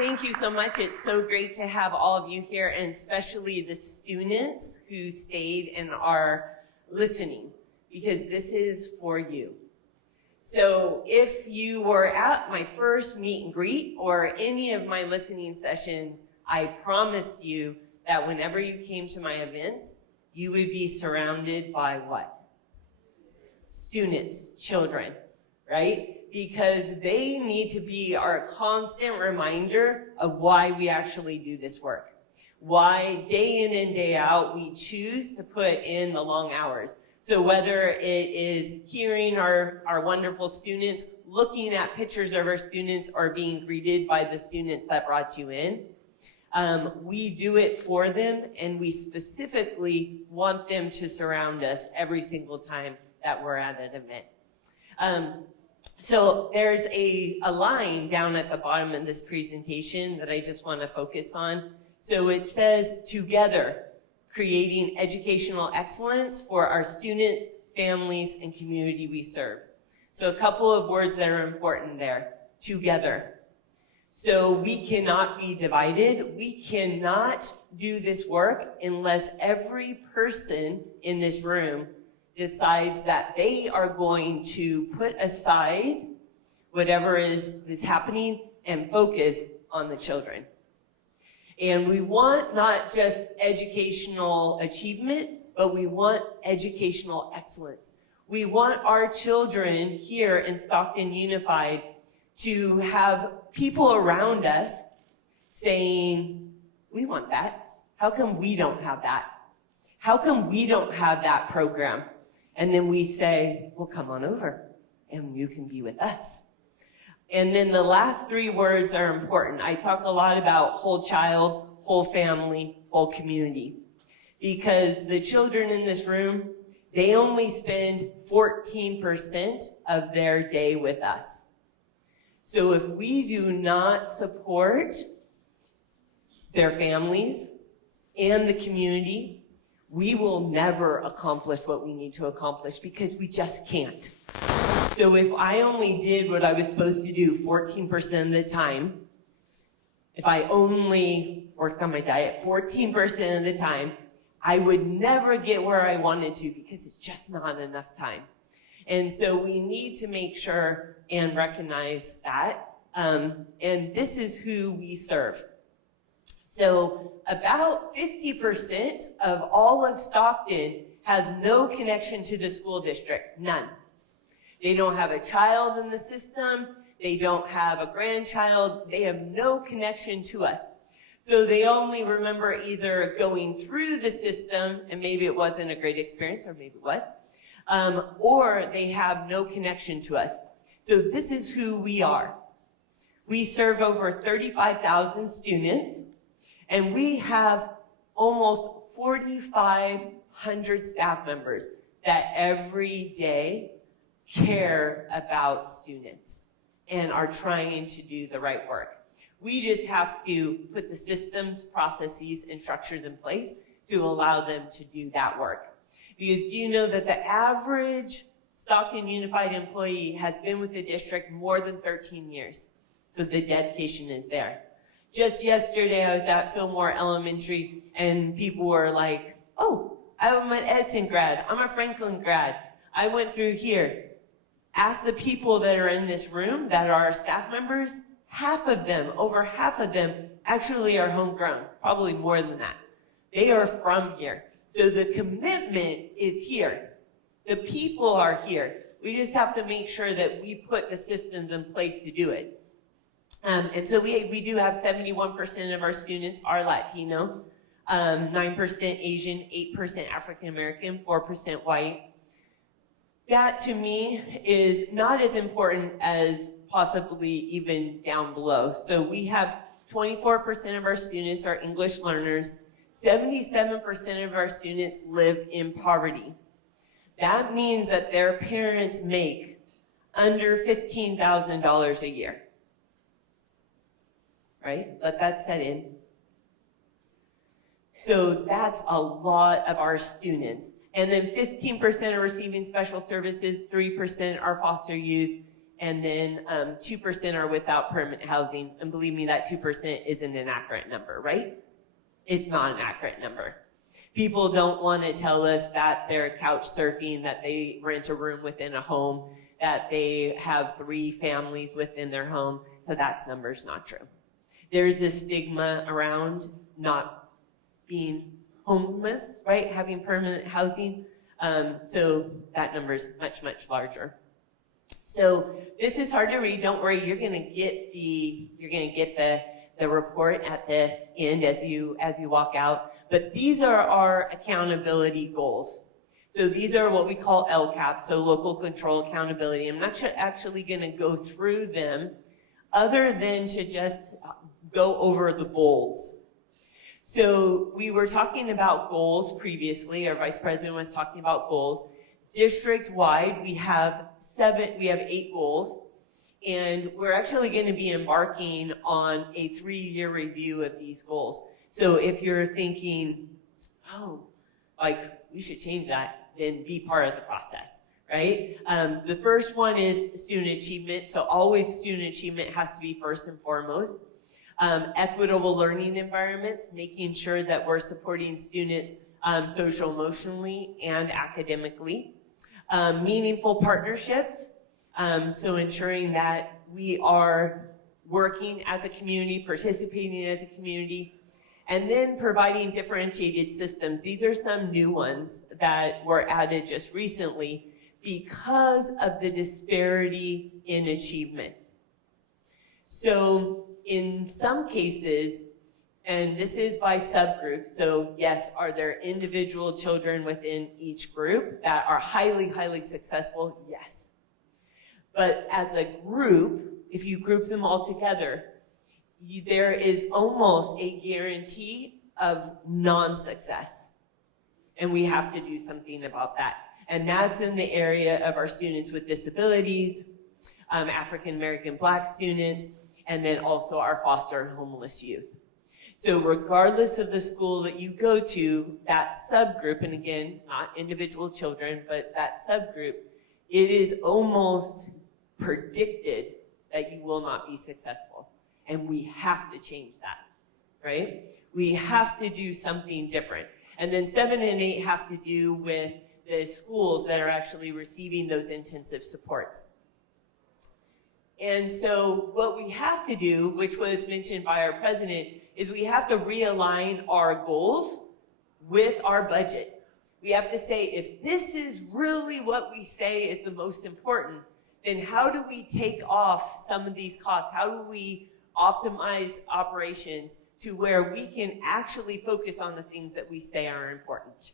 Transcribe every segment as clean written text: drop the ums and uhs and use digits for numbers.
thank you so much. It's so great to have all of you here, and especially the students who stayed and are listening, because this is for you. So if you were at my first meet and greet or any of my listening sessions, I promised you that whenever you came to my events, you would be surrounded by what? Students, children, right? Because they need to be our constant reminder of why we actually do this work. Why day in and day out we choose to put in the long hours. So whether it is hearing our wonderful students, looking at pictures of our students, or being greeted by the students that brought you in, we do it for them, and we specifically want them to surround us every single time that we're at an event. So there's a line down at the bottom of this presentation that I just want to focus on. So it says, together, creating educational excellence for our students, families, and community we serve. So a couple of words that are important there. Together. So we cannot be divided. We cannot do this work unless every person in this room decides that they are going to put aside whatever is happening and focus on the children. And we want not just educational achievement, but we want educational excellence. We want our children here in Stockton Unified to have people around us saying, we want that. How come we don't have that? How come we don't have that program? And then we say, well, come on over and you can be with us. And then the last three words are important. I talk a lot about whole child, whole family, whole community. Because the children in this room, they only spend 14% of their day with us. So if we do not support their families and the community, we will never accomplish what we need to accomplish, because we just can't. So if I only did what I was supposed to do 14% of the time, if I only worked on my diet 14% of the time, I would never get where I wanted to, because it's just not enough time. And so we need to make sure and recognize that. And this is who we serve. So about 50% of all of Stockton has no connection to the school district, none. They don't have a child in the system, they don't have a grandchild, they have no connection to us. So they only remember either going through the system, and maybe it wasn't a great experience, or maybe it was, or they have no connection to us. So this is who we are. We serve over 35,000 students, and we have almost 4,500 staff members that every day care about students and are trying to do the right work. We just have to put the systems, processes, and structures in place to allow them to do that work. Because do you know that the average Stockton Unified employee has been with the district more than 13 years? So the dedication is there. Just yesterday, I was at Fillmore Elementary, and people were like, oh, I'm an Edson grad, I'm a Franklin grad. I went through here. Ask the people that are in this room that are staff members, half of them, over half of them, actually are homegrown, probably more than that. They are from here. So the commitment is here. The people are here. We just have to make sure that we put the systems in place to do it. And so we do have 71% of our students are Latino, 9% Asian, 8% African American, 4% white. That to me is not as important as possibly even down below. So we have 24% of our students are English learners. 77% of our students live in poverty. That means that their parents make under $15,000 a year. Right? Let that set in. So that's a lot of our students. And then 15% are receiving special services, 3% are foster youth, and then 2% are without permanent housing. And believe me, that 2% isn't an accurate number, right? It's not an accurate number. People don't want to tell us that they're couch surfing, that they rent a room within a home, that they have 3 families within their home. So that number's not true. There's a stigma around not being homeless, right? Having permanent housing. So that number's much, much larger. So this is hard to read. Don't worry, you're gonna get the report at the end as you walk out. But these are our accountability goals. So these are what we call LCAP, so local control accountability. I'm not actually gonna go through them other than to just go over the bolds. So we were talking about goals previously. Our vice president was talking about goals. District-wide, we have 8 goals, and we're actually going to be embarking on a 3-year review of these goals. So if you're thinking, oh, like we should change that, then be part of the process, right? The first one is student achievement. So always student achievement has to be first and foremost. Equitable learning environments, making sure that we're supporting students social, emotionally, and academically. Meaningful partnerships, so ensuring that we are working as a community, participating as a community, and then providing differentiated systems. These are some new ones that were added just recently because of the disparity in achievement. So in some cases, and this is by subgroup, so yes, are there individual children within each group that are highly, highly successful? Yes. But as a group, if you group them all together, there is almost a guarantee of non-success. And we have to do something about that. And that's in the area of our students with disabilities, African American Black students, and then also our foster and homeless youth. So regardless of the school that you go to, that subgroup, and again, not individual children, but that subgroup, it is almost predicted that you will not be successful. And we have to change that, right? We have to do something different. And then 7 and 8 have to do with the schools that are actually receiving those intensive supports. And so what we have to do, which was mentioned by our president, is we have to realign our goals with our budget. We have to say, if this is really what we say is the most important, then how do we take off some of these costs? How do we optimize operations to where we can actually focus on the things that we say are important,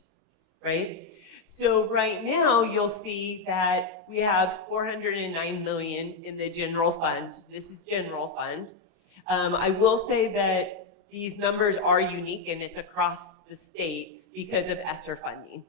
right? So right now, you'll see that we have $409 million in the general fund. This is general fund. I will say that these numbers are unique, and it's across the state because of ESSER funding.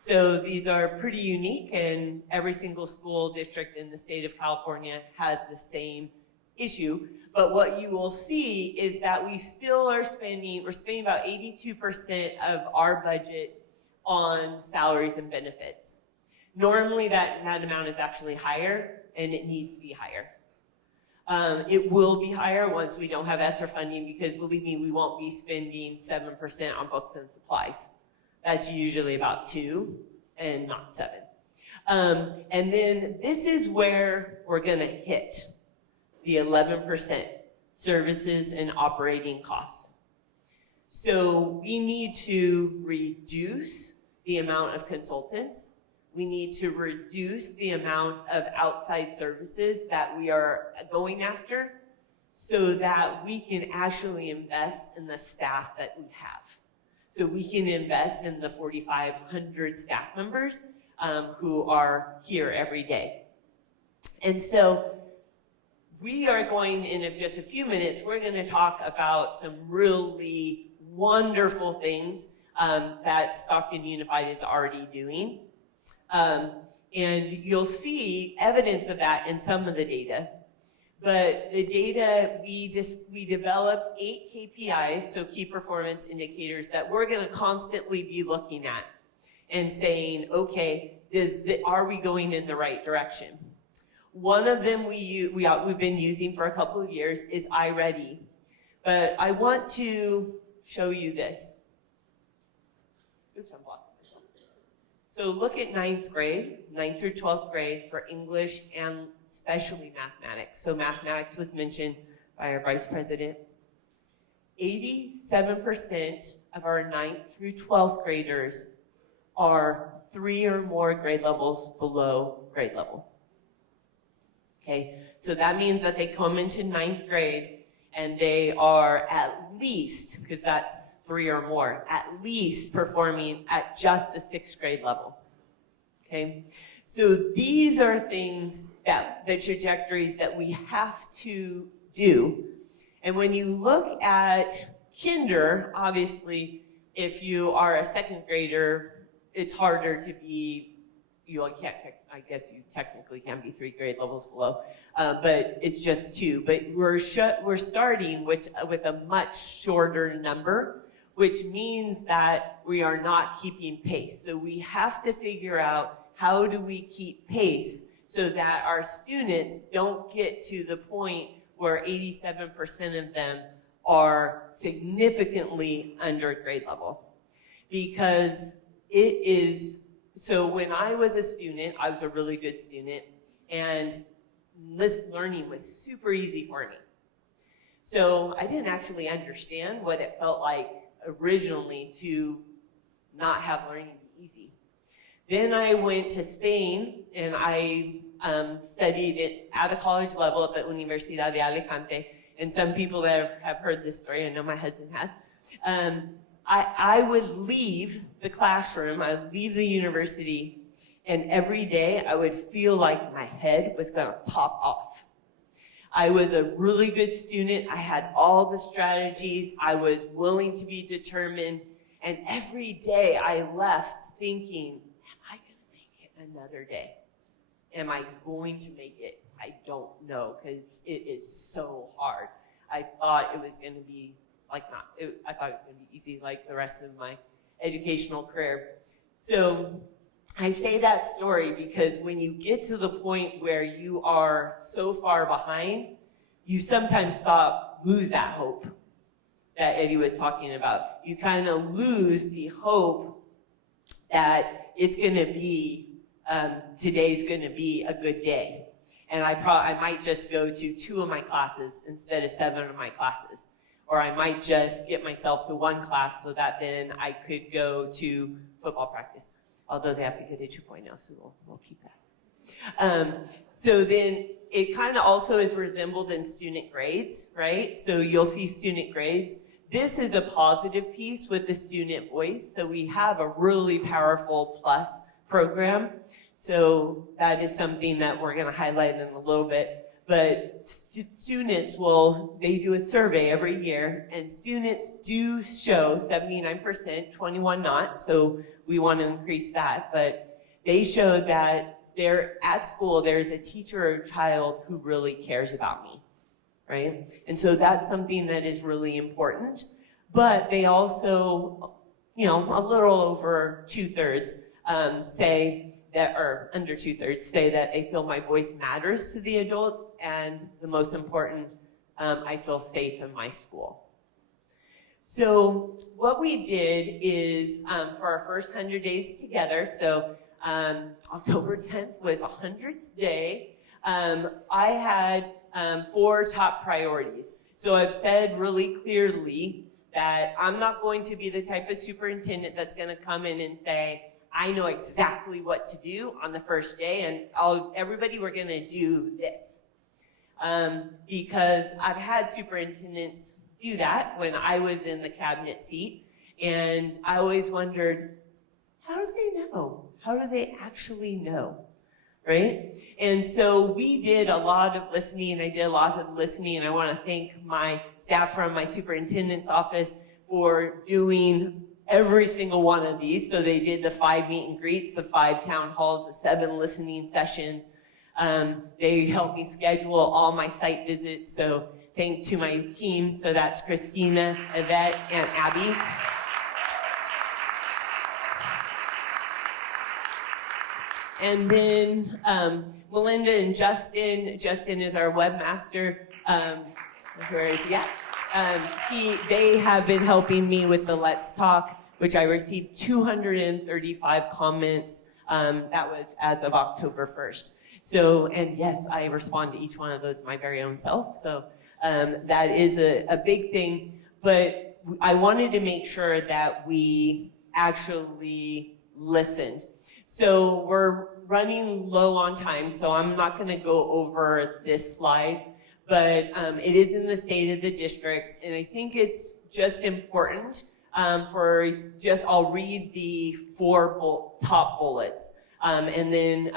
So these are pretty unique, and every single school district in the state of California has the same issue. But what you will see is that we still are we're spending about 82% of our budget on salaries and benefits. Normally that amount is actually higher, and it needs to be higher. It will be higher once we don't have ESSER funding, because believe me, we won't be spending 7% on books and supplies. That's usually about 2 and not 7. And then this is where we're gonna hit the 11% services and operating costs. So we need to reduce the amount of consultants. We need to reduce the amount of outside services that we are going after so that we can actually invest in the staff that we have. So we can invest in the 4,500 staff members who are here every day. And so we are going, in just a few minutes, we're going to talk about some really wonderful things that Stockton Unified is already doing. And you'll see evidence of that in some of the data. But the data, we developed 8 KPIs, so key performance indicators, that we're going to constantly be looking at and saying, okay, are we going in the right direction? One of them we've been using for a couple of years is iReady. But I want to show you this. Oops, I'm blocking myself. So look at 9th grade, 9th through 12th grade for English and especially mathematics. So mathematics was mentioned by our vice president. 87% of our 9th through 12th graders are 3 or more grade levels below grade level. Okay, so that means that they come into 9th grade and they are at least, because that's 3 or more, at least performing at just a 6th grade level. Okay, so these are things that, the trajectories that we have to do. And when you look at kinder, obviously, if you are a 2nd grader, it's harder to be, I guess you technically can be 3 grade levels below, but it's just 2. But we're starting with a much shorter number, which means that we are not keeping pace. So we have to figure out how do we keep pace so that our students don't get to the point where 87% of them are significantly under grade level. Because it is, so when I was a student, I was a really good student, and learning was super easy for me. So I didn't actually understand what it felt like originally to not have learning be easy. Then I went to Spain, and I studied it at a college level at the Universidad de Alicante. And some people that have heard this story, I know my husband has, I would leave the classroom, I would leave the university, and every day I would feel like my head was going to pop off. I was a really good student. I had all the strategies. I was willing to be determined. And every day I left thinking, am I going to make it another day? Am I going to make it? I don't know, because it is so hard. I thought it was going to be I thought it was going to be easy like the rest of my educational career. So I say that story because when you get to the point where you are so far behind, you sometimes lose that hope that Eddie was talking about. You kind of lose the hope that it's going to be, today's going to be a good day. And I might just go to 2 of my classes instead of 7 of my classes. Or I might just get myself to 1 class so that then I could go to football practice. Although they have to get a 2.0, so we'll keep that. So then it kind of also is resembled in student grades, right? So you'll see student grades. This is a positive piece with the student voice. So we have a really powerful plus program. So that is something that we're going to highlight in a little bit. But students they do a survey every year, and students do show 79%, 21 not, so we want to increase that. But they show that at school, there's a teacher or a child who really cares about me, right? And so that's something that is really important. But they also, a little over 2/3 say that, or under 2/3 say that they feel my voice matters to the adults, and the most important, I feel safe in my school. So what we did is, for our first 100 days together, so October 10th was 100th day, I had 4 top priorities. So I've said really clearly that I'm not going to be the type of superintendent that's going to come in and say, I know exactly what to do on the first day, and everybody, we're going to do this. Because I've had superintendents do that when I was in the cabinet seat, and I always wondered, how do they know? How do they actually know, right? And so we did a lot of listening, I did a lot of listening, and I want to thank my staff from my superintendent's office for doing every single one of these. So they did the 5 meet and greets, the 5 town halls, the 7 listening sessions. They helped me schedule all my site visits. So thank to my team. So that's Christina, Yvette, and Abby. And then Melinda and Justin. Justin is our webmaster. Where is he at? They have been helping me with the Let's Talk, which I received 235 comments. That was as of October 1st. So, and yes, I respond to each one of those my very own self. So that is a big thing. But I wanted to make sure that we actually listened. So we're running low on time, so I'm not going to go over this slide, but it is in the state of the district, and I think it's just important I'll read the top bullets, and then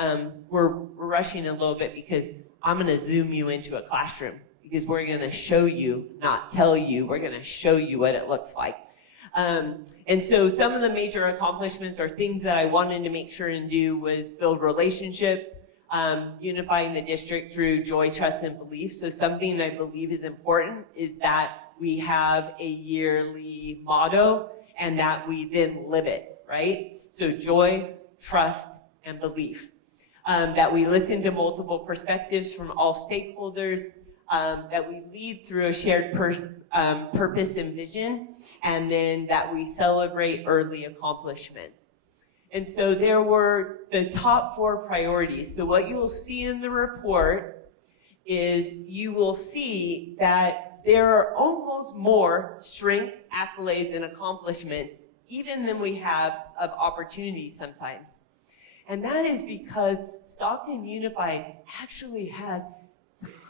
we're rushing a little bit because I'm going to zoom you into a classroom, because we're going to show you, not tell you, we're going to show you what it looks like. And so some of the major accomplishments or things that I wanted to make sure and do was build relationships, unifying the district through joy, trust, and belief. So something I believe is important is that we have a yearly motto and that we then live it, right? So joy, trust, and belief. That we listen to multiple perspectives from all stakeholders, that we lead through a shared purpose and vision, and then that we celebrate early accomplishments. And so there were the top 4 priorities. So what you will see in the report is you will see that there are almost more strengths, accolades, and accomplishments even than we have of opportunities sometimes. And that is because Stockton Unified actually has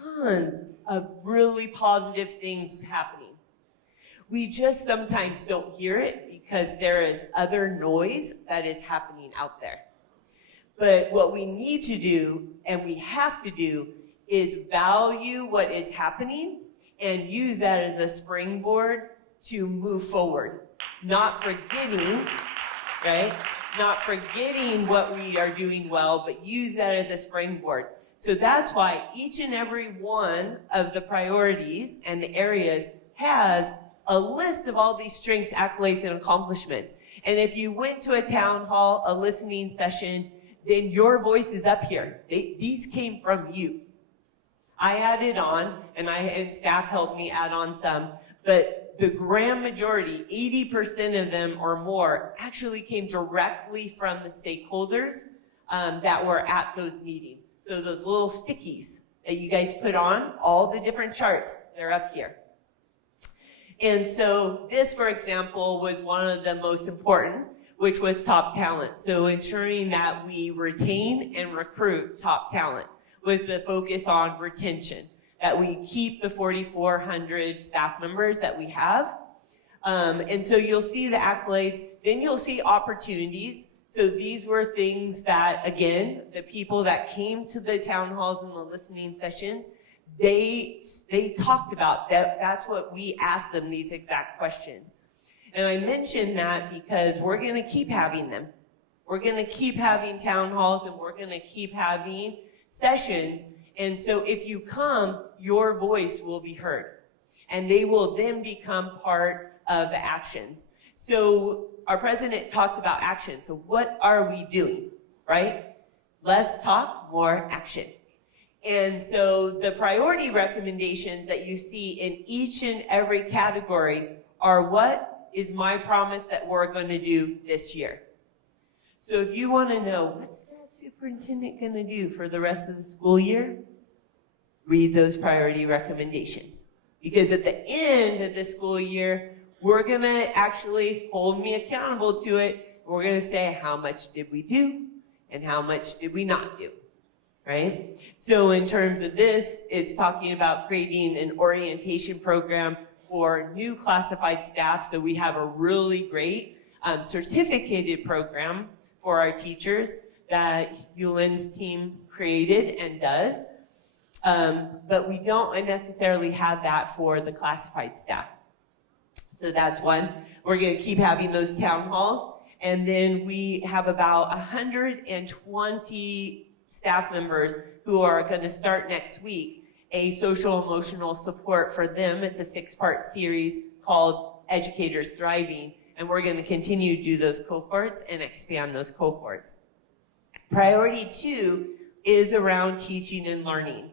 tons of really positive things happening. We just sometimes don't hear it because there is other noise that is happening out there. But what we need to do, and we have to do, is value what is happening and use that as a springboard to move forward. Not forgetting, right? Not forgetting what we are doing well, but use that as a springboard. So that's why each and every one of the priorities and the areas has a list of all these strengths, accolades, and accomplishments. And if you went to a town hall, a listening session, then your voice is up here. These came from you. I added on, and staff helped me add on some, but the grand majority, 80% of them or more, actually came directly from the stakeholders that were at those meetings. So those little stickies that you guys put on, all the different charts, they're up here. And so this, for example, was one of the most important, which was top talent. So ensuring that we retain and recruit top talent with the focus on retention, that we keep the 4,400 staff members that we have. And so you'll see the accolades, then you'll see opportunities. So these were things that, again, the people that came to the town halls and the listening sessions, they talked about that. That's what we asked them, these exact questions. And I mention that because we're going to keep having them. We're going to keep having town halls, and we're going to keep having sessions. And so if you come, your voice will be heard. And they will then become part of the actions. So our president talked about action. So what are we doing, right? Less talk, more action. And so the priority recommendations that you see in each and every category are what is my promise that we're going to do this year. So if you want to know, what's that superintendent going to do for the rest of the school year? Read those priority recommendations. Because at the end of the school year, we're going to actually hold me accountable to it. We're going to say, how much did we do and how much did we not do? Right? So in terms of this, it's talking about creating an orientation program for new classified staff. So we have a really great certificated program for our teachers that Yulin's team created and does. But we don't necessarily have that for the classified staff. So that's one. We're going to keep having those town halls. And then we have about 120 staff members who are going to start next week a social emotional support for them. It's a 6-part series called Educators Thriving, and we're going to continue to do those cohorts and expand those cohorts. Priority 2 is around teaching and learning.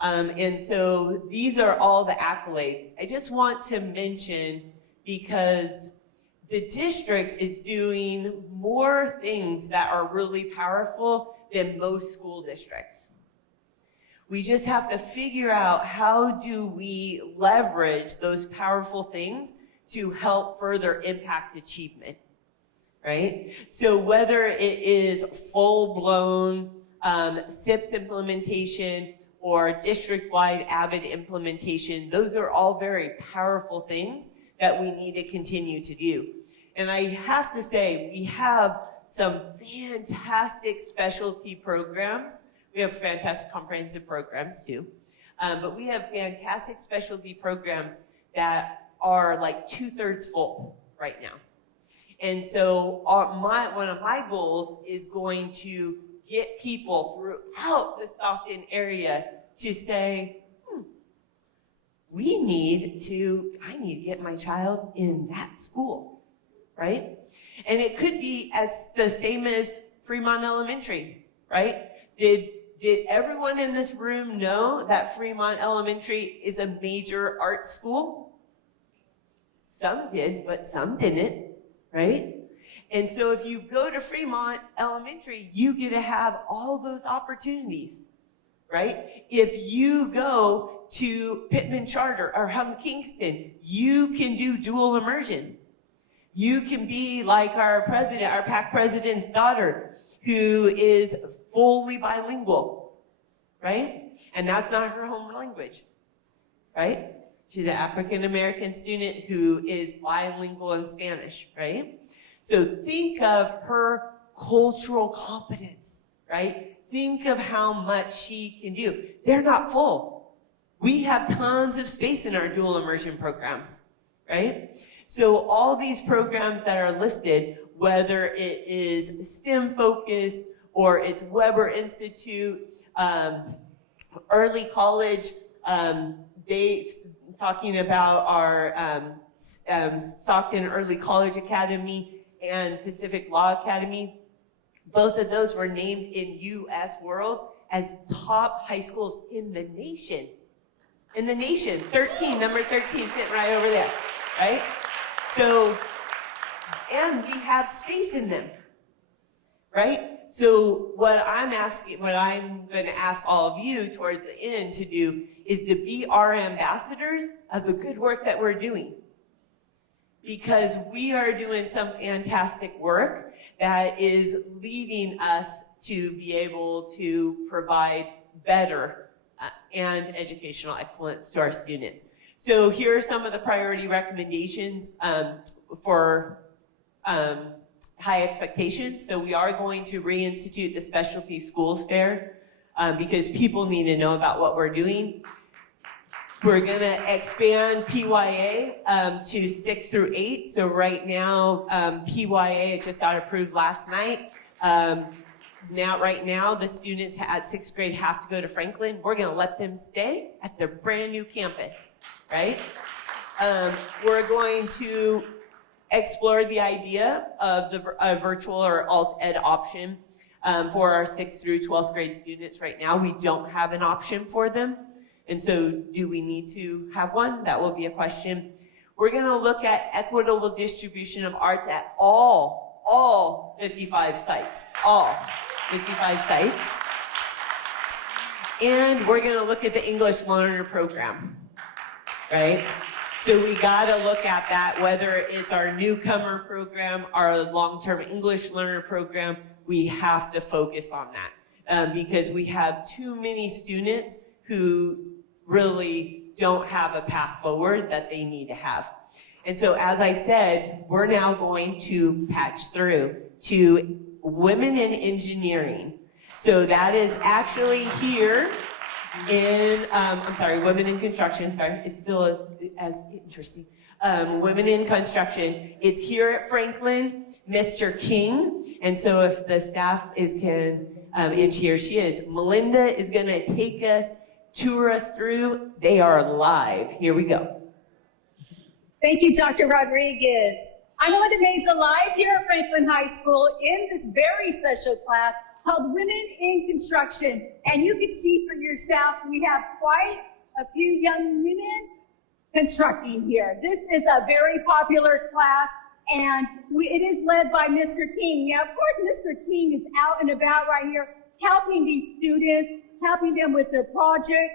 And so these are all the accolades. I just want to mention, because the district is doing more things that are really powerful than most school districts. We just have to figure out, how do we leverage those powerful things to help further impact achievement, right? So whether it is full-blown SIPS implementation or district-wide AVID implementation, those are all very powerful things that we need to continue to do. And I have to say, we have some fantastic specialty programs. We have fantastic comprehensive programs too. But we have fantastic specialty programs that are like 2/3 full right now. And so one of my goals is going to get people throughout the Stockton area to say, I need to get my child in that school, right? And it could be the same as Fremont Elementary, right? Did everyone in this room know that Fremont Elementary is a major art school? Some did, but some didn't, right? And so if you go to Fremont Elementary, you get to have all those opportunities, right? If you go to Pittman Charter or Kingston, you can do dual immersion. You can be like our president, our PAC president's daughter, who is fully bilingual, right? And that's not her home language, right? She's an African-American student who is bilingual in Spanish, right? So think of her cultural competence, right? Think of how much she can do. They're not full. We have tons of space in our dual immersion programs, right? So all these programs that are listed, whether it is STEM focused or it's Weber Institute, early college, talking about our Stockton Early College Academy and Pacific Law Academy, both of those were named in U.S. World as top high schools in the nation. In the nation, number 13, sitting right over there, right? So, and we have space in them, right? So what I'm going to ask all of you towards the end to do is to be our ambassadors of the good work that we're doing. Because we are doing some fantastic work that is leading us to be able to provide better and educational excellence to our students. So here are some of the priority recommendations for high expectations. So we are going to reinstitute the Specialty Schools Fair because people need to know about what we're doing. We're going to expand PYA to 6 through 8. So right now, PYA, it just got approved last night. Right now, the students at 6th grade have to go to Franklin. We're going to let them stay at their brand new campus, right? We're going to explore the idea of the virtual or alt-ed option for our 6th through 12th grade students. Right now, we don't have an option for them. And so do we need to have one? That will be a question. We're going to look at equitable distribution of arts at all 55 sites, all 55 sites. And we're going to look at the English Learner Program, right? So we got to look at that, whether it's our newcomer program, our long-term English Learner Program, we have to focus on that because we have too many students who really don't have a path forward that they need to have. And so, as I said, we're now going to patch through to women in engineering. So that is actually here in, women in construction, it's still as interesting. Women in construction, it's here at Franklin, Mr. King. And so if the staff and here she is, Melinda is gonna take us, tour us through. They are live. Here we go. Thank you, Dr. Rodriguez. I'm Melinda Maids alive here at Franklin High School in this very special class called Women in Construction. And you can see for yourself, we have quite a few young women constructing here. This is a very popular class, and it is led by Mr. King. Now, of course, Mr. King is out and about right here, helping these students, helping them with their projects,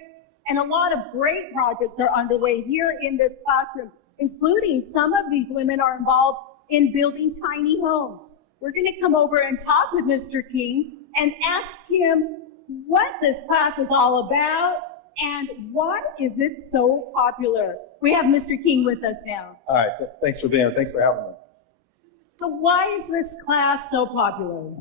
and a lot of great projects are underway here in this classroom, including some of these women are involved in building tiny homes. We're going to come over and talk with Mr. King and ask him what this class is all about and why is it so popular. We have Mr. King with us now. All right, thanks for being here. Thanks for having me. So why is this class so popular?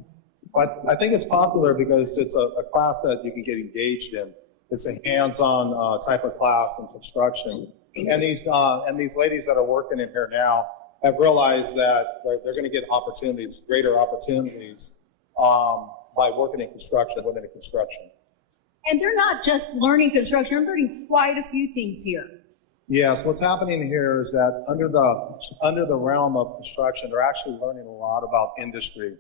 But I think it's popular because it's a class that you can get engaged in. It's a hands-on type of class in construction. And these ladies that are working in here now have realized that they're going to get opportunities, greater opportunities, by working in construction, women in construction. And they're not just learning construction, they're learning quite a few things here. Yes, what's happening here is that under the realm of construction, they're actually learning a lot about industry.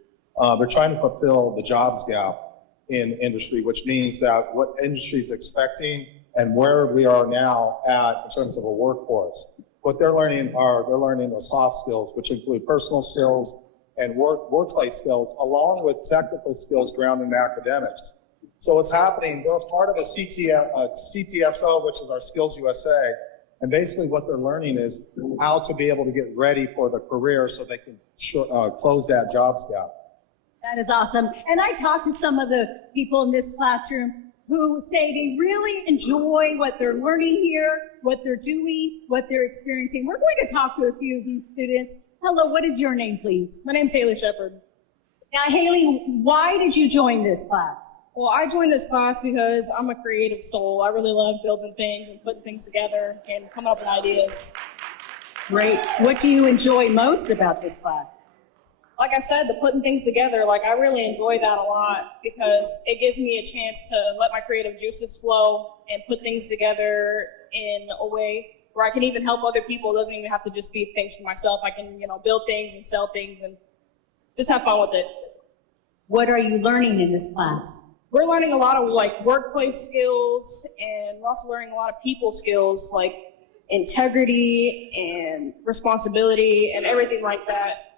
They're trying to fulfill the jobs gap in industry, which means that what industry is expecting and where we are now at in terms of a workforce. What they're learning the soft skills, which include personal skills and workplace skills, along with technical skills grounded in academics. So what's happening, they're part of a CTSO, which is our Skills USA, and basically what they're learning is how to be able to get ready for the career so they can close that jobs gap. That is awesome. And I talked to some of the people in this classroom who say they really enjoy what they're learning here, what they're doing, what they're experiencing. We're going to talk to a few of these students. Hello, what is your name, please? My name's Haley Shepard. Now, Haley, why did you join this class? Well, I joined this class because I'm a creative soul. I really love building things and putting things together and coming up with ideas. Great. What do you enjoy most about this class? Like I said, the putting things together, I really enjoy that a lot because it gives me a chance to let my creative juices flow and put things together in a way where I can even help other people. It doesn't even have to just be things for myself. I can, build things and sell things and just have fun with it. What are you learning in this class? We're learning a lot of workplace skills, and we're also learning a lot of people skills like integrity and responsibility and everything like that.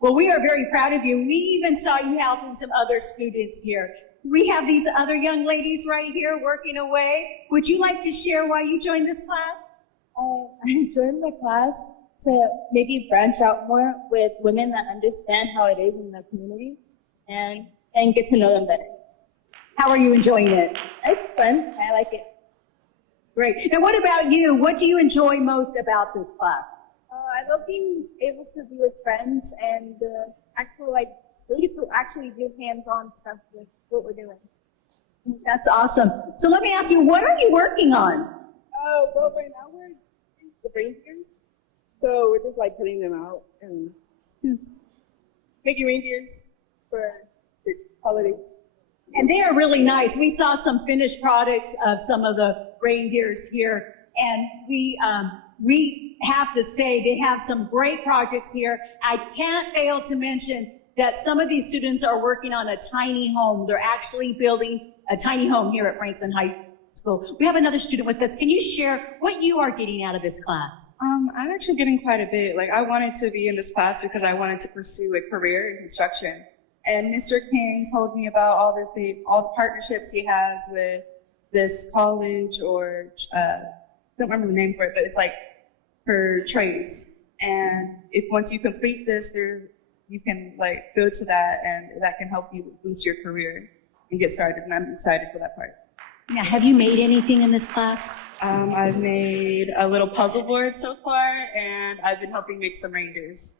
Well, we are very proud of you. We even saw you helping some other students here. We have these other young ladies right here working away. Would you like to share why you joined this class? I joined the class to maybe branch out more with women that understand how it is in the community and get to know them better. How are you enjoying it? It's fun. I like it. Great. And what about you? What do you enjoy most about this class? I love being able to be with friends and really to actually do hands-on stuff with what we're doing. That's awesome. So let me ask you, what are you working on? Well, right now we're the reindeers. So we're just putting them out and just making reindeers for the holidays. And they are really nice. We saw some finished product of some of the reindeers here, and we have to say they have some great projects here. I can't fail to mention that some of these students are working on a tiny home. They're actually building a tiny home here at Franklin High School. We have another student with us. Can you share what you are getting out of this class? I'm actually getting quite a bit. I wanted to be in this class because I wanted to pursue a career in construction. And Mr. King told me about all the partnerships he has with this college or, don't remember the name for it, but it's for trades. And if once you complete this, you can go to that and that can help you boost your career and get started. And I'm excited for that part. Now, have you made anything in this class? I've made a little puzzle board so far, and I've been helping make some reindeers.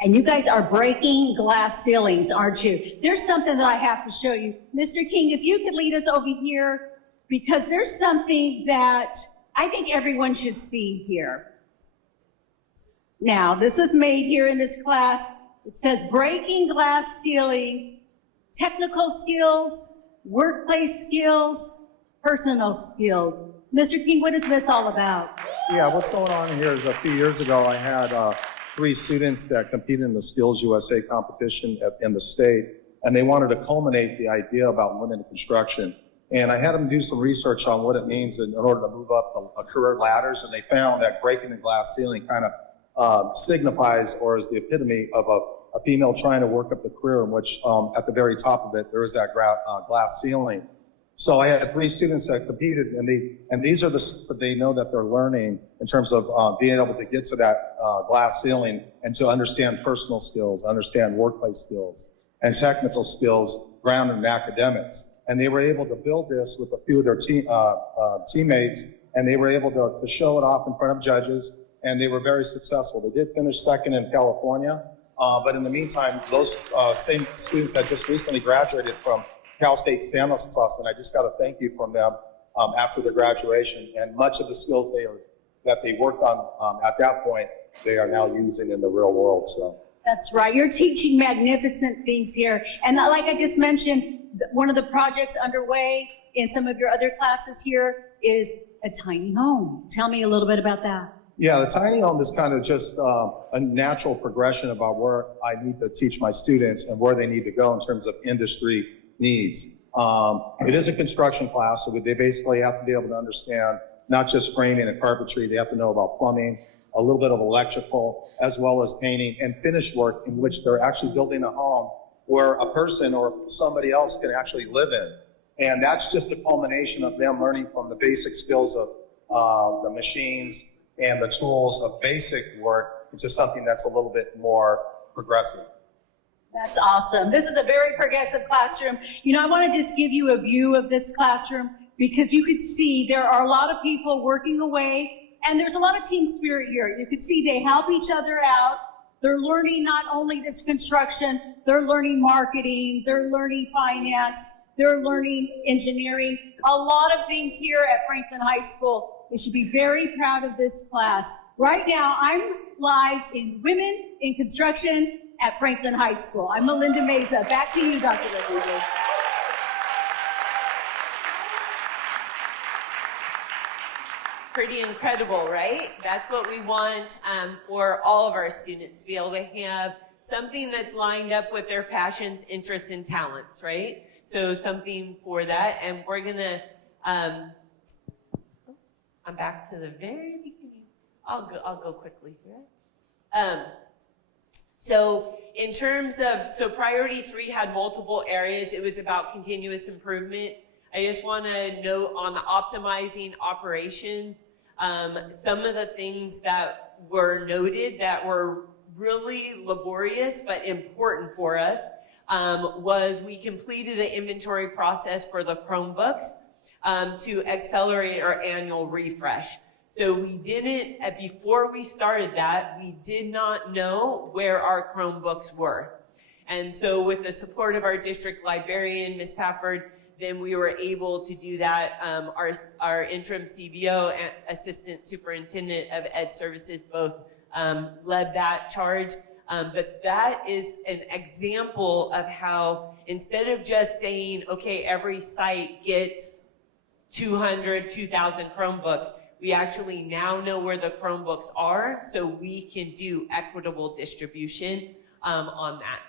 And you guys are breaking glass ceilings, aren't you? There's something that I have to show you. Mr. King, if you could lead us over here, because there's something that I think everyone should see here. Now, this was made here in this class. It says breaking glass ceilings, technical skills, workplace skills, personal skills. Mr. King, what is this all about? Yeah, what's going on here is a few years ago I had 3 students that competed in the Skills USA competition in the state. and they wanted to culminate the idea about women in construction. And I had them do some research on what it means in order to move up the career ladders, and they found that breaking the glass ceiling kind of signifies or is the epitome of a female trying to work up the career, in which at the very top of it, there is that glass ceiling. So I had 3 students that competed, and these are they know that they're learning in terms of being able to get to that glass ceiling and to understand personal skills, understand workplace skills, and technical skills grounded in academics. And they were able to build this with a few of their teammates, and they were able to show it off in front of judges, and they were very successful. They did finish second in California, but in the meantime, those same students that just recently graduated from Cal State Stanislaus, and I just got a thank you from them after their graduation, and much of the skills that they worked on at that point, they are now using in the real world. So. That's right. You're teaching magnificent things here. And like I just mentioned, one of the projects underway in some of your other classes here is a tiny home. Tell me a little bit about that. Yeah, the tiny home is kind of just a natural progression about where I need to teach my students and where they need to go in terms of industry needs. It is a construction class, so they basically have to be able to understand not just framing and carpentry, they have to know about plumbing, a little bit of electrical, as well as painting and finish work, in which they're actually building a home where a person or somebody else can actually live in. And that's just a culmination of them learning from the basic skills of the machines and the tools of basic work into something that's a little bit more progressive. That's awesome. This is a very progressive classroom. You know, I want to just give you a view of this classroom because you could see there are a lot of people working away, and there's a lot of team spirit here. You could see they help each other out. They're learning not only this construction, they're learning marketing, they're learning finance, they're learning engineering, a lot of things here at Franklin High School. They should be very proud of this class. Right now, I'm live in Women in Construction at Franklin High School. I'm Melinda Meza. Back to you, Dr. Rodriguez. Pretty incredible, right? That's what we want for all of our students, to be able to have something that's lined up with their passions, interests, and talents, right? So something for that, and we're gonna, I'm back to the very beginning. I'll go quickly through it. So in terms of, so priority 3 had multiple areas. It was about continuous improvement. I just want to note on the optimizing operations, some of the things that were noted that were really laborious but important for us was we completed the inventory process for the Chromebooks to accelerate our annual refresh. So we didn't, before we started that, we did not know where our Chromebooks were. And so with the support of our district librarian, Ms. Pafford, then we were able to do that. Our interim CBO and assistant superintendent of ed services both led that charge. But that is an example of how instead of just saying, okay, every site gets 200, 2,000 Chromebooks, we actually now know where the Chromebooks are, so we can do equitable distribution on that.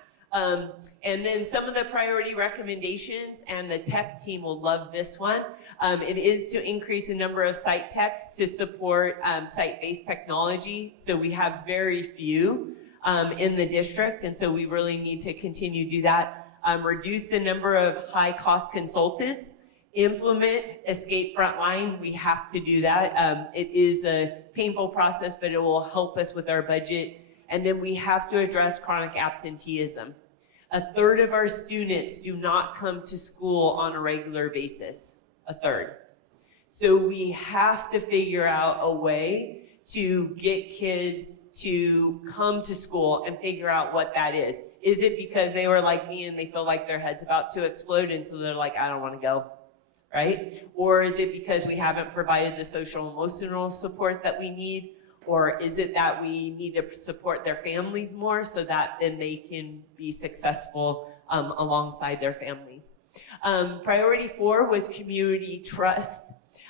And then some of the priority recommendations, and the tech team will love this one. It is to increase the number of site techs to support site-based technology. So we have very few in the district, and so we really need to continue to do that. Reduce the number of high-cost consultants. Implement Escape Frontline. We have to do that. It is a painful process, but it will help us with our budget. And then we have to address chronic absenteeism. 1/3 of our students do not come to school on a regular basis. 1/3. So we have to figure out a way to get kids to come to school and figure out what that is. Is it because they were like me and they feel like their head's about to explode and so they're like, I don't want to go, right? Or is it because we haven't provided the social emotional support that we need? Or is it that we need to support their families more so that then they can be successful alongside their families? Priority 4 was community trust.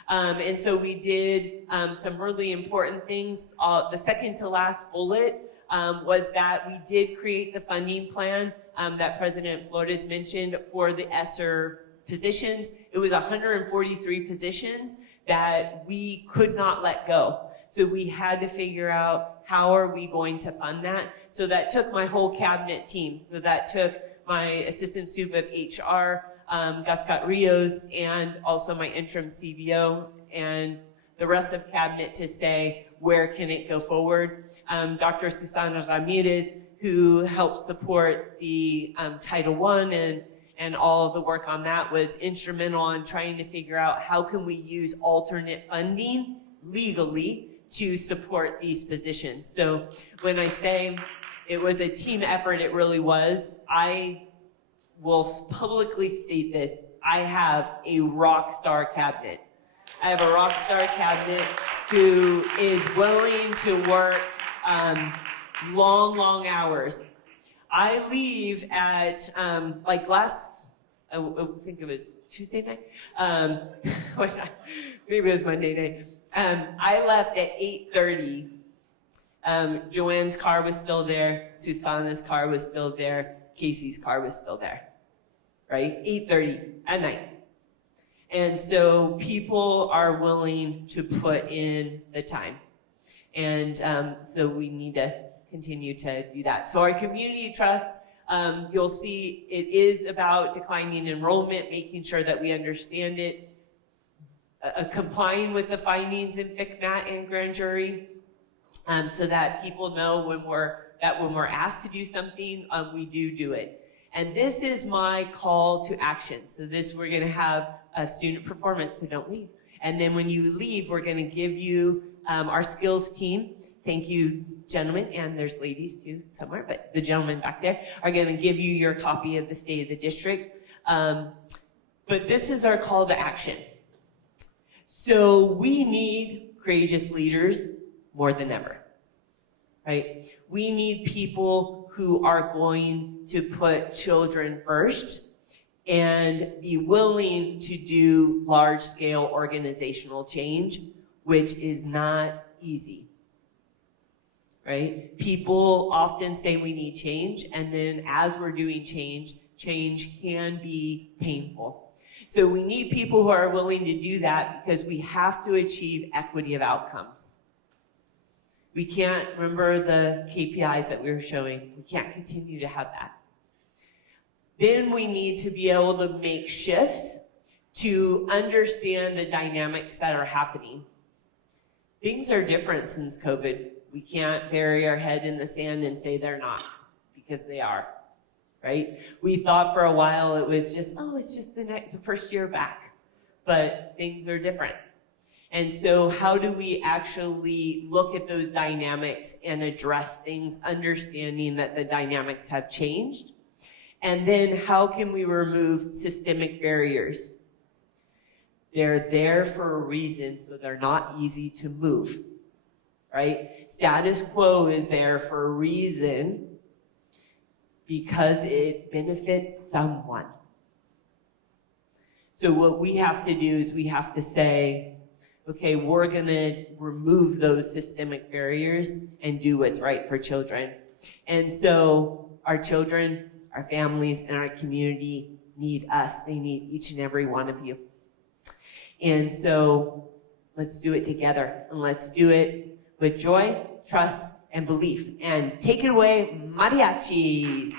And so we did some really important things. The second to last bullet was that we did create the funding plan that President Flores mentioned for the ESSER positions. It was 143 positions that we could not let go. So we had to figure out how are we going to fund that. So that took my whole cabinet team. So that took my assistant soup of HR, Gascat Rios, and also my interim CBO and the rest of cabinet to say, where can it go forward? Dr. Susana Ramirez, who helped support the Title I and all of the work on that, was instrumental in trying to figure out how can we use alternate funding legally to support these positions. So when I say it was a team effort, it really was. I will publicly state this. I have a rock star cabinet. I have a rock star cabinet who is willing to work long hours. I leave at I think it was Tuesday night. Maybe it was Monday night. I left at 8:30. Joanne's car was still there. Susana's car was still there. Casey's car was still there. Right? 8:30 at night. And so people are willing to put in the time. And so we need to continue to do that. So our community trust, you'll see it is about declining enrollment, making sure that we understand it, complying with the findings in FCMAT and grand jury, so that people know when we're asked to do something, we do it. And this is my call to action. So we're going to have a student performance, so don't leave. And then when you leave, we're going to give you our skills team. Thank you, gentlemen, and there's ladies too somewhere, but the gentlemen back there are going to give you your copy of the State of the District. But this is our call to action. So we need courageous leaders more than ever, right? We need people who are going to put children first and be willing to do large-scale organizational change, which is not easy, right? People often say we need change, and then as we're doing change can be painful. So we need people who are willing to do that because we have to achieve equity of outcomes. We can't remember the KPIs that we were showing. We can't continue to have that. Then we need to be able to make shifts to understand the dynamics that are happening. Things are different since COVID. We can't bury our head in the sand and say they're not, because they are, right? We thought for a while it was just, it's just the first year back, but things are different. And so how do we actually look at those dynamics and address things, understanding that the dynamics have changed? And then how can we remove systemic barriers? They're there for a reason, so they're not easy to move, right? Status quo is there for a reason because it benefits someone. So what we have to do is we have to say, okay, we're going to remove those systemic barriers and do what's right for children. And so our children, our families, and our community need us. They need each and every one of you. And so let's do it together. And let's do it with joy, trust, and belief. And take it away, mariachis.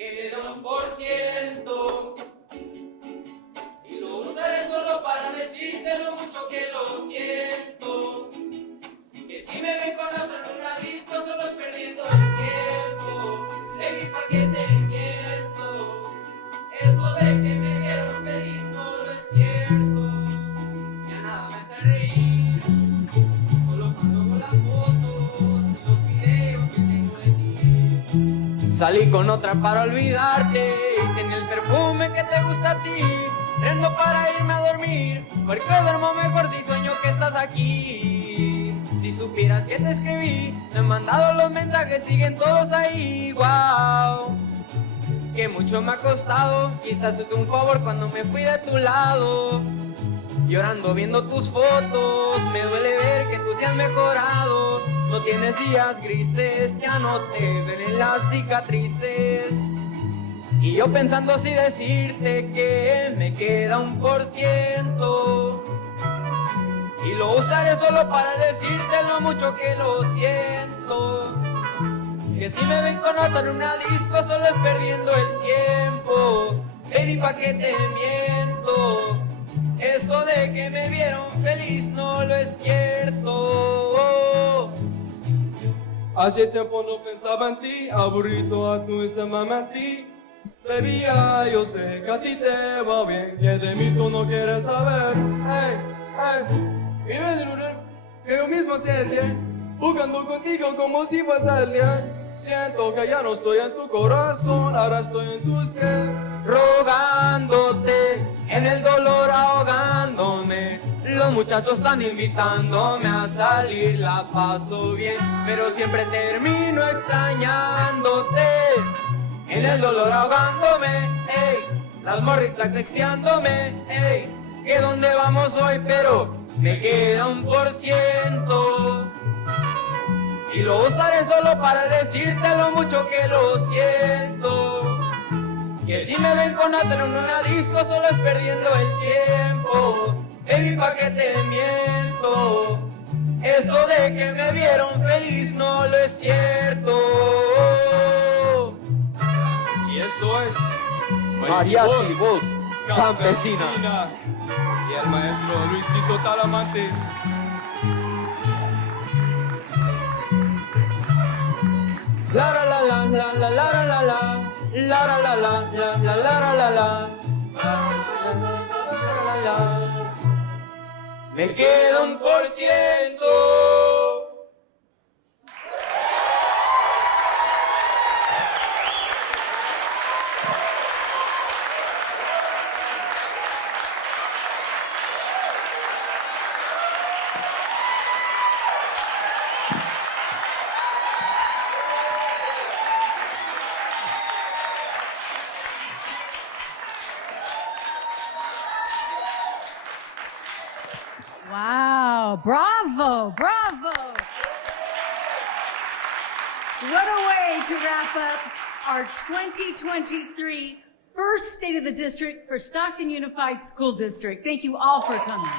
queda 1%. Y lo usaré solo para decirte lo mucho que lo siento. Que si me ven con otro en una disco solo es perdiendo el tiempo. X pa' que te miento. Eso de que me vieron feliz no lo es cierto. Ya nada me hace reír. Solo cuando veo las fotos y los videos que tengo de ti. Salí con otra para olvidarte y tenía el perfume que te gusta a ti. Prendo para irme a dormir, porque duermo mejor si sueño que estás aquí. Si supieras que te escribí, me han mandado los mensajes, siguen todos ahí. Wow, que mucho me ha costado, quisiste tú un favor cuando me fui de tu lado. Llorando viendo tus fotos, me duele ver que tú seas mejorado. No tienes días grises, ya no te duelen las cicatrices. Y yo pensando así decirte que me queda 1%. Y lo usaré solo para decirte lo mucho que lo siento. Que si me ven con otra en una disco solo es perdiendo el tiempo. Baby, pa' que te miento. Eso de que me vieron feliz no lo es cierto. Hace tiempo no pensaba en ti, aburrido a tu mamá en ti. Baby, yo sé que a ti te va bien, que de mí tú no quieres saber. Que yo mismo siente, buscando contigo como si pasarías. Siento que ya no estoy en tu corazón, ahora estoy en tus pies. Rogándote, en el dolor ahogándome. Los muchachos están invitándome a salir, la paso bien, pero siempre termino extrañándote. En el dolor ahogándome, ey, las morritas sexeándome, ey, que dónde vamos hoy, pero me queda 1%. Y lo usaré solo para decirte lo mucho que lo siento. Que si me ven con otro en una disco solo es perdiendo el tiempo. Baby, pa' que te miento. Eso de que me vieron feliz no lo es cierto. Y esto es Mariachi Voz Campesina. Y el maestro Luis Tito Talamantes. La la la la la la la la la la la la la la la la. Me queda 1%. Wow, bravo, bravo. What a way to wrap up our 2023 first State of the District for Stockton Unified School District. Thank you all for coming.